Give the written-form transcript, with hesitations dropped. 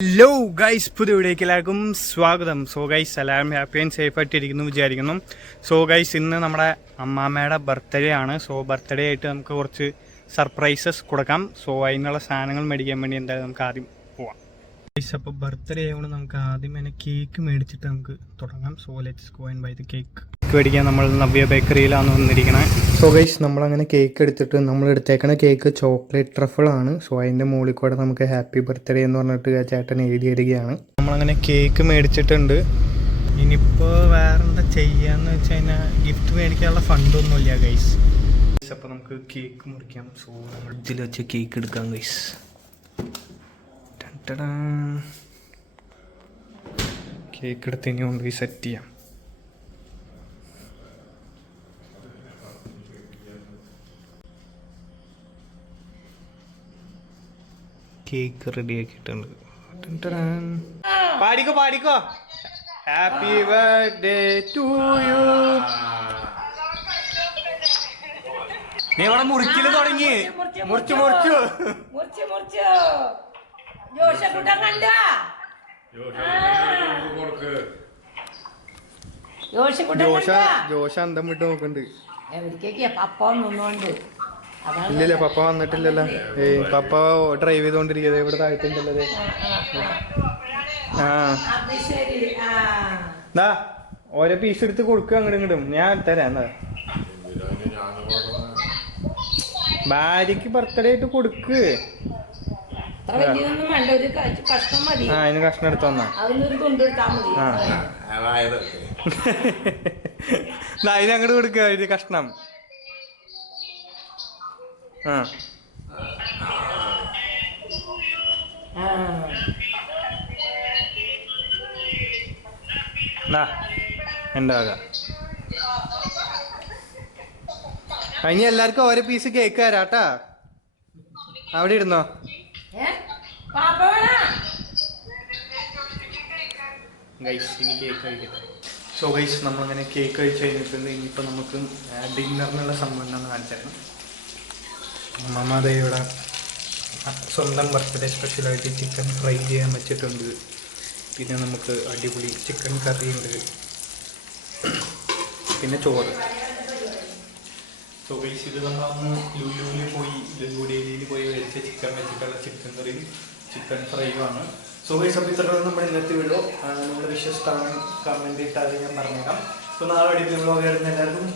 Hello guys, പുതിയ വീഡിയോയ്ക്ക് എല്ലാവർക്കും സ്വാഗതം. സോ ഗൈസ്, എല്ലാവരും ഹാപ്പി ആൻഡ് സേഫ് ആയിട്ടിരിക്കുന്നു വിചാരിക്കുന്നു. സോ ഗൈസ്, ഇന്ന് നമ്മുടെ അമ്മാമ്മയുടെ ബർത്ത്ഡേ ആണ്. സോ ബർത്ത്ഡേ ആയിട്ട് നമുക്ക് കുറച്ച് സർപ്രൈസസ് കൊടുക്കാം. സോ അതിനുള്ള സാധനങ്ങൾ മേടിക്കാൻ വേണ്ടി എന്തായാലും നമുക്ക് ആദ്യം പോവാം ഗൈസ്. അപ്പോൾ ബർത്ത്ഡേ ആയതുകൊണ്ട് നമുക്ക് ആദ്യം തന്നെ കേക്ക് മേടിച്ചിട്ട് നമുക്ക് തുടങ്ങാം. So let's go and buy the cake. മേടിക്കാൻ നമ്മൾ നവ്യ ബേക്കറിയിലാണ് വന്നിരിക്കണേ. സോ ഗൈസ്, നമ്മളങ്ങനെ കേക്ക് എടുത്തിട്ട് നമ്മൾ എടുത്തേക്കണ കേക്ക് ചോക്ലേറ്റ് ട്രഫിളാണ്. സോ അതിൻ്റെ മുകളിൽ കൂടെ നമുക്ക് ഹാപ്പി ബർത്ത്ഡേ എന്ന് പറഞ്ഞിട്ട് ചേട്ടൻ എഴുതി തരികയാണ്. നമ്മളങ്ങനെ കേക്ക് മേടിച്ചിട്ടുണ്ട്. ഇനിയിപ്പോൾ വേറെന്താ ചെയ്യാന്ന് വെച്ച് കഴിഞ്ഞാൽ ഗിഫ്റ്റ് മേടിക്കാനുള്ള ഫണ്ടൊന്നുമില്ല ഗൈസ്. അപ്പോൾ നമുക്ക് കേക്ക് മുറിക്കാം. സോ നമ്മൾ ഇതിൽ വെച്ച് കേക്ക് എടുക്കാം ഗൈസ്. കേക്ക് എടുത്ത് ഇനി കൊണ്ടുപോയി സെറ്റ് ചെയ്യാം. കേക്ക് റെഡി ആക്കിയിട്ടുണ്ട്. പാടിക്കോ പാടിക്കോ. Happy birthday to you. നീ ഇവിടെ മുറിക്കല് തുടങ്ങി. മുറിച്ചു മുറിച്ചു ജോഷ അന്തം വിട്ട് നോക്കണ്ട്. ഇല്ലല്ലേ, പപ്പ വന്നിട്ടില്ലല്ലോ. പപ്പ ഡ്രൈവ് ചെയ്തോണ്ടിരിക്കുന്നത് ഇവിടെ താഴ്ത്തുണ്ടല്ലേ. ആ ഓരോ പീസ് എടുത്ത് കൊടുക്കുക അങ്ങോട്ടും ഇങ്ങോട്ടും. ഞാൻ തരാം. എന്താ ഭാര്യക്ക് ബർത്ത്ഡേ ആയിട്ട് കൊടുക്ക്. അതിന് കഷ്ണം എടുത്ത് വന്നാ അതിനങ്ങോട്ട് കൊടുക്കുക ഒരു കഷ്ണം. ഉണ്ടാകാം. ഇനി എല്ലാവർക്കും ഓരോ പീസ് കേക്ക് തരാട്ടാ. അവിടെ ഇരുന്നോ. ഗൈസ്, ഇനി കേക്ക് കഴിക്കട്ടെ. സോ ഗൈസ്, നമ്മളങ്ങനെ കേക്ക് കഴിച്ച് കഴിഞ്ഞിട്ടുണ്ട്. ഇനിയിപ്പോൾ നമുക്ക് ഡിന്നറിനുള്ള സംഭവം എന്താണെന്ന് കാണിച്ചായിരുന്നു. അമ്മ ദേ ഇവിടെ സ്വന്തം ബർത്ത്ഡേ സ്പെഷ്യലായിട്ട് ചിക്കൻ ഫ്രൈ ചെയ്യാൻ വെച്ചിട്ടുണ്ട്. പിന്നെ നമുക്ക് അടിപൊളി ചിക്കൻ കറിയുണ്ട്. പിന്നെ ചോറ്. സോ ഗൈസ്, ഇത് നമ്മളന്ന് ലുലുവിൽ പോയി മേടിച്ച ചിക്കൻ വെച്ചിട്ടുള്ള ചിക്കൻ കറിയും ചിക്കൻ ഫ്രൈയും ആണ്. സോ ഗൈസ്, അപ്പോൾ ഇത്രയും നമ്മുടെ ഇന്നത്തെ വീഡിയോ. നമ്മുടെ വിശ്വസ്താണ് കമൻറ്റ് ഇട്ടാൽ ഞാൻ പറഞ്ഞുതരാം. സോ നാളെ അടിപൊളി വ്ളോഗ് ആയിരുന്നു. എല്ലാവർക്കും